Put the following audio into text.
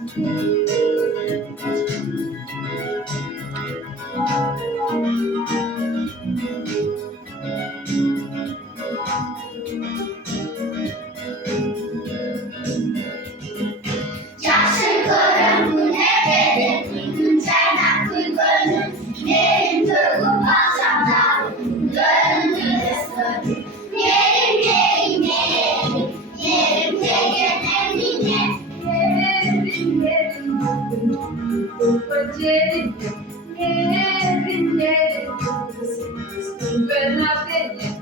Yaşlıların bu nefretin Güncelden kuyruğunu Yerim kırgın bahçamda Döndü destur Yerim yerim yerim Yerim tegen emine Yerim yerim Yerim yerim yerim Ben affedeyim